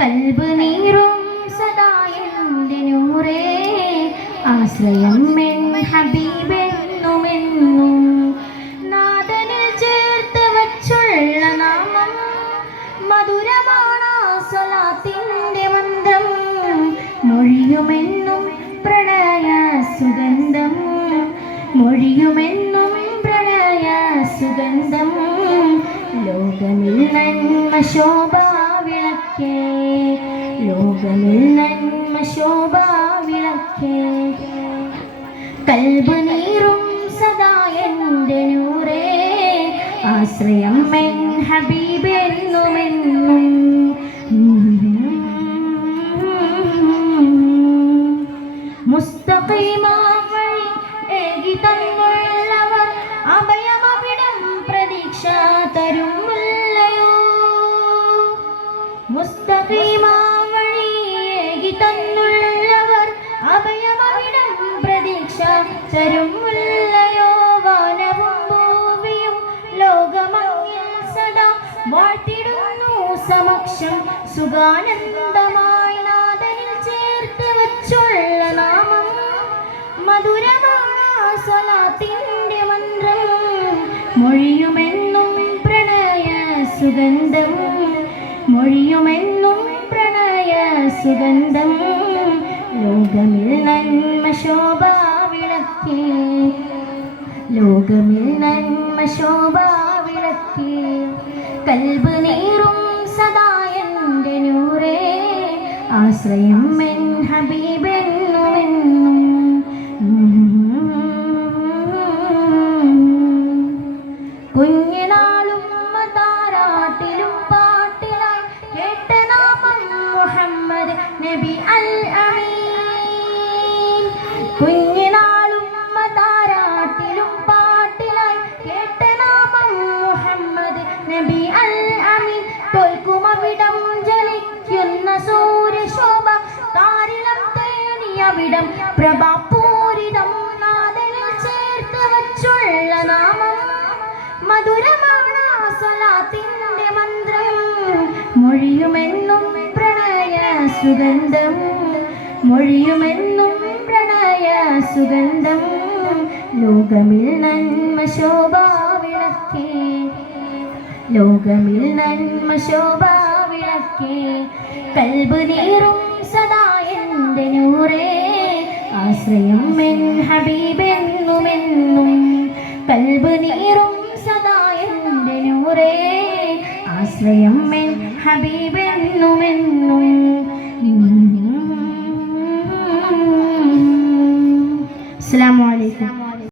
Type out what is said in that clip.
കൽബ് നീറും സദാ എന്റെ നൂറേ. ആശ്രയം എൻ ഹബീബെന്നുമെന്നും നാദനിൽ ചേർത്ത് വച്ചുള്ള നാമം മധുരമാണ് സ്വലാത്തിന്റെ മന്ദം. മൊഴിയുമെന്നും പ്രണയ സുഗന്ധം. മൊഴിയുമെന്നും പ്രണയ സുഗന്ധം. ലോകമിൽ നന്മ ശോഭ വിളക്കേ. ലോകമിൽ നന്മ ശോഭ വിളക്കേ. കൽബ് നീറും സദാ എന്റെ നൂറേ. ആശ്രയം എൻ ഹബീബെന്നുമെന്നും. മുസ്തഖീമാ വഴി ഏകി തന്നുള്ളവർ അഭയമവിടം തന്നുള്ളവർ അഭയമവിടം പ്രതീക്ഷ തരുമല്ലയോ വാനവും ഭൂമിയും ലോകമങ്ങിൽ സദാ വാഴ്ത്തിടുന്നു സമക്ഷം സുഖാനന്ദമായി നാദനിൽ ചേർത്ത് വച്ചുള്ള നാമം. മധുരമാണ് സ്വലാത്തിന്റെ മന്ത്രം. മൊഴിയുമെന്നും പ്രണയ സുഗന്ധം. മൊഴിയുമെന്നും പ്രണയ സുഗന്ധം ലോകമിൽ നന്മ ശോഭ വിളക്കേ. ലോകമിൽ നന്മ ശോഭ വിളക്കേ. കൽബ് നീറും സദാ നൂറേ. ആശ്രയം എൻ ഹബീബെന്നുമെന്നും പ്രഭാപൂരിതം നാദനിൽ ചേർത്ത് വച്ചുള്ള നാമം. മധുരമാണ് സ്വലാത്തിന്റെ മന്ത്രം. മൊഴിയുമെന്നും പ്രണയ സുഗന്ധം മൊഴിയുമെന്നും പ്രണയ സുഗന്ധം ലോകമിൽ നന്മ ശോഭ വിളക്കേ. ലോകമിൽ നന്മ ശോഭ വിളക്കേ. കൽബ് നീറും സദാ എന്റെ നൂറേ. ആശ്രയം ഹബീബെന്നുമെന്നും കൽബ് നീറും സദാ എന്റെ നൂറേ. ആശ്രയം ഹബീബെന്നുമെന്നും